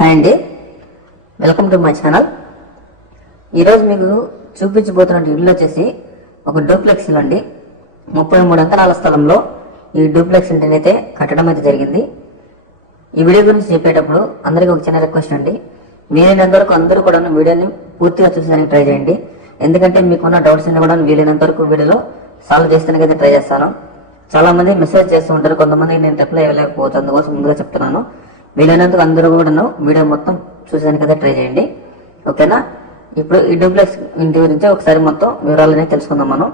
Hi అండి, welcome to my channel. ఈరోజు మీకు చూపించబోతున్న ఇల్లు వచ్చేసి ఒక డూప్లెక్స్ ఇల్లు అండి. 33 అంకణాల స్థలంలో ఈ డూప్లెక్స్ ఇంటిని అయితే కట్టడం అయితే జరిగింది. ఈ వీడియో గురించి చెప్పేటప్పుడు అందరికీ ఒక చిన్న రిక్వెస్ట్ అండి, వీలైనంత వరకు అందరూ కూడా వీడియోని పూర్తిగా చూసేదానికి ట్రై చేయండి. ఎందుకంటే మీకున్న డౌట్స్ అన్ని కూడా వీలైనంత వరకు వీడియోలో సాల్వ్ చేస్తానికి అయితే ట్రై చేస్తాను. చాలా మంది మెసేజ్ చేస్తూ ఉంటారు, కొంతమంది నేను రిప్లై ఇవ్వలేకపోవచ్చు, అందుకోసం ముందుగా చెప్తున్నాను. వీలైనందుకు అందరూ కూడా వీడియో మొత్తం చూసేదానికి అయితే ట్రై చేయండి, ఓకేనా. ఇప్పుడు ఈ డూప్లెక్స్ ఇంటి గురించి ఒకసారి మొత్తం వివరాలనే తెలుసుకుందాం మనం.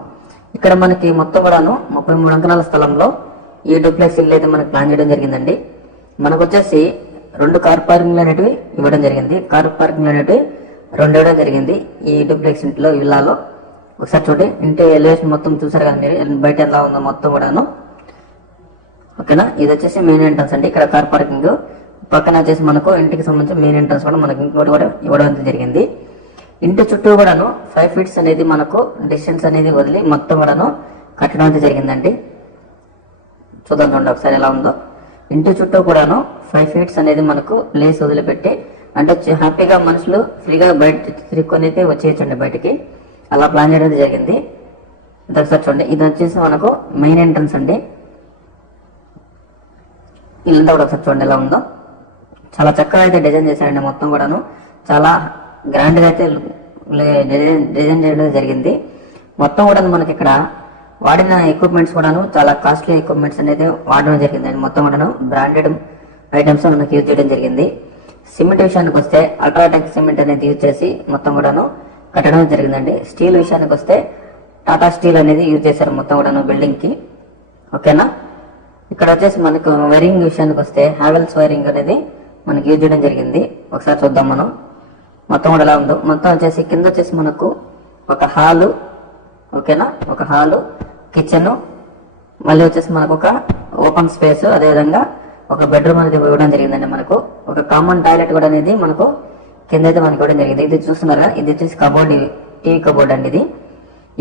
ఇక్కడ మనకి మొత్తం కూడాను 33 అంకణాల స్థలంలో ఈ డూప్లెక్స్ ఇల్లు అయితే మనకి ప్లాన్ చేయడం జరిగిందండి. మనకు వచ్చేసి 2 కార్ పార్కింగ్లు అనేటివి ఇవ్వడం జరిగింది. కార్ పార్కింగ్లు అనేటివి 2 ఇవ్వడం జరిగింది ఈ డూప్లెక్స్ ఇంట్లో విల్లాలో. ఒకసారి చూడండి, ఇంటి ఎలివేషన్ మొత్తం చూసారు కదా మీరు, బయట ఎలా ఉందో మొత్తం కూడాను, ఓకేనా. ఇది వచ్చేసి మెయిన్ ఎంట్రన్స్ అండి. ఇక్కడ కార్ పార్కింగ్ పక్కన వచ్చేసి మనకు ఇంటికి సంబంధించిన మెయిన్ ఎంట్రన్స్ కూడా మనకి ఇంకోటి కూడా ఇవ్వడం జరిగింది. ఇంటి చుట్టూ కూడాను 5 ఫీట్స్ అనేది మనకు డిస్టెన్స్ అనేది వదిలి మొత్తం కూడాను కట్టడం అయితే జరిగిందండి. చూద్దాం చూడండి ఒకసారి ఎలా ఉందో. ఇంటి చుట్టూ కూడాను 5 ఫీట్స్ అనేది మనకు ప్లేస్ వదిలిపెట్టి, అంటే హ్యాపీగా మనుషులు ఫ్రీగా బయట తిరుక్కొని అయితే వచ్చేయచ్చండి బయటికి, అలా ప్లాన్ చేయడం జరిగింది. ఒకసారి చూడండి, ఇది వచ్చేసి మనకు మెయిన్ ఎంట్రన్స్ అండి. ఇల్లంతా కూడా ఒకసారి చూడండి ఎలా ఉందో. చాలా చక్కగా అయితే డిజైన్ చేశారండి, మొత్తం కూడాను చాలా గ్రాండ్ గా అయితే డిజైన్ చేయడం జరిగింది. మొత్తం కూడా మనకి ఇక్కడ వాడిన ఎక్విప్మెంట్స్ కూడాను చాలా కాస్ట్లీ ఎక్విప్మెంట్స్ అనేది వాడడం జరిగింది. మొత్తం కూడాను బ్రాండెడ్ ఐటమ్స్ మనకి యూజ్ చేయడం జరిగింది. సిమెంట్ విషయానికి వస్తే అల్ట్రాటెక్ సిమెంట్ అనేది యూజ్ చేసి మొత్తం కూడాను కట్టడం జరిగిందండి. స్టీల్ విషయానికి వస్తే టాటా స్టీల్ అనేది యూజ్ చేశారు మొత్తం కూడాను బిల్డింగ్ కి, ఓకేనా. ఇక్కడ వచ్చేసి మనకు వైరింగ్ విషయానికి వస్తే హావెల్స్ వైరింగ్ అనేది మనకి యూజ్ చేయడం జరిగింది. ఒకసారి చూద్దాం మనం మొత్తం కూడా ఎలా ఉందో. మొత్తం వచ్చేసి కింద వచ్చేసి మనకు ఒక హాలు, ఓకేనా, ఒక హాలు, కిచెన్, మళ్ళీ వచ్చేసి మనకు ఒక ఓపెన్ స్పేస్, అదేవిధంగా ఒక బెడ్రూమ్ అనేది ఇవ్వడం జరిగిందండి. మనకు ఒక కామన్ టాయిలెట్ కూడా అనేది మనకు కింద అయితే మనకి ఇవ్వడం జరిగింది. ఇది చూస్తున్నారు కదా, ఇది వచ్చేసి కబోర్డ్, టీవీ కబోర్డ్ అండి ఇది.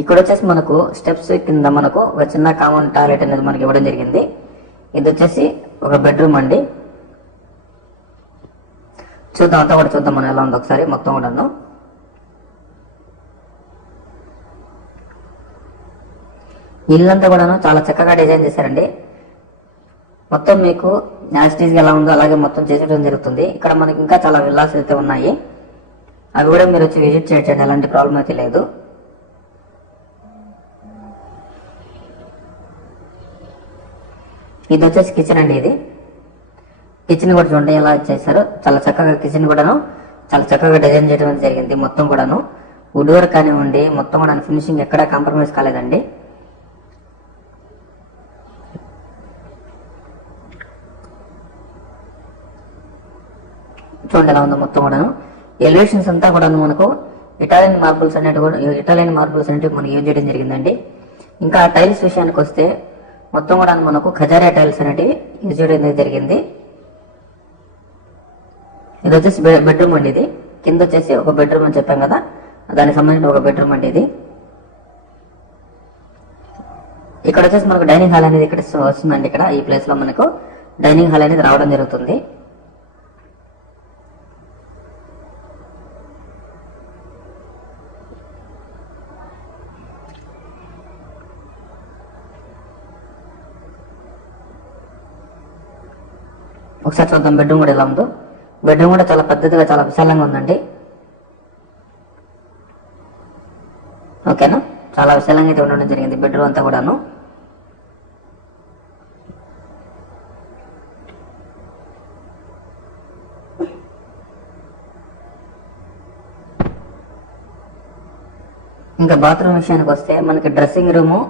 ఇక్కడ వచ్చేసి మనకు స్టెప్స్ కింద మనకు ఒక చిన్న కామన్ టాయిలెట్ అనేది మనకి ఇవ్వడం జరిగింది. ఇది వచ్చేసి ఒక బెడ్రూమ్ అండి. చూద్దాం అంతా కూడా చూద్దాం మనం ఎలా ఉందో ఒకసారి మొత్తం కూడాను. ఇల్లంతా కూడాను చాలా చక్కగా డిజైన్ చేశారండి. మొత్తం మీకు యాజిటీస్ గా ఎలా ఉందో అలాగే మొత్తం చేసేయడం జరుగుతుంది. ఇక్కడ మనకి ఇంకా చాలా విల్లాస్ అయితే ఉన్నాయి, అవి కూడా మీరు వచ్చి విజిట్ చేయొచ్చండి, ఎలాంటి ప్రాబ్లం అయితే లేదు. ఇది వచ్చేసి కిచెన్ అండి. ఇది కిచెన్ కూడా చూడండి ఎలా చేశారు, చాలా చక్కగా కిచెన్ కూడాను చాలా చక్కగా డిజైన్ చేయడం జరిగింది. మొత్తం కూడాను వుడ్ వర్క్ కానివ్వండి, మొత్తం కూడా ఫినిషింగ్ ఎక్కడా కాంప్రమైజ్ కాలేదండి. చూడండి ఎలా ఉందో మొత్తం కూడాను. ఎలివేషన్స్ అంతా కూడాను మనకు ఇటాలియన్ మార్బుల్స్ అనేవి మనకి యూజ్ చేయడం జరిగిందండి. ఇంకా టైల్స్ విషయానికి వస్తే మొత్తం కూడా మనకు ఖజారియా టైల్స్ అనేటివి యూజ్ చేయడం జరిగింది. ఇది వచ్చేసి బెడ్రూమ్ అండి. ఇది కింద వచ్చేసి ఒక బెడ్రూమ్ అని చెప్పాం కదా, దానికి సంబంధించిన ఒక బెడ్రూమ్ అండి ఇది. ఇక్కడ వచ్చేసి మనకు డైనింగ్ హాల్ అనేది ఇక్కడ వస్తుందండి. ఇక్కడ ఈ ప్లేస్ లో మనకు డైనింగ్ హాల్ అనేది రావడం జరుగుతుంది. ఒకసారి చూద్దాం బెడ్రూమ్ కూడా ఎలా ఉందో. బెడ్రూమ్ కూడా చాలా పెద్దదిగా చాలా విశాలంగా ఉందండి, ఓకేనా. చాలా విశాలంగా అయితే ఉండడం జరిగింది బెడ్రూమ్ అంతా కూడాను. ఇంకా బాత్రూమ్ విషయానికి వస్తే మనకి డ్రెస్సింగ్ రూము,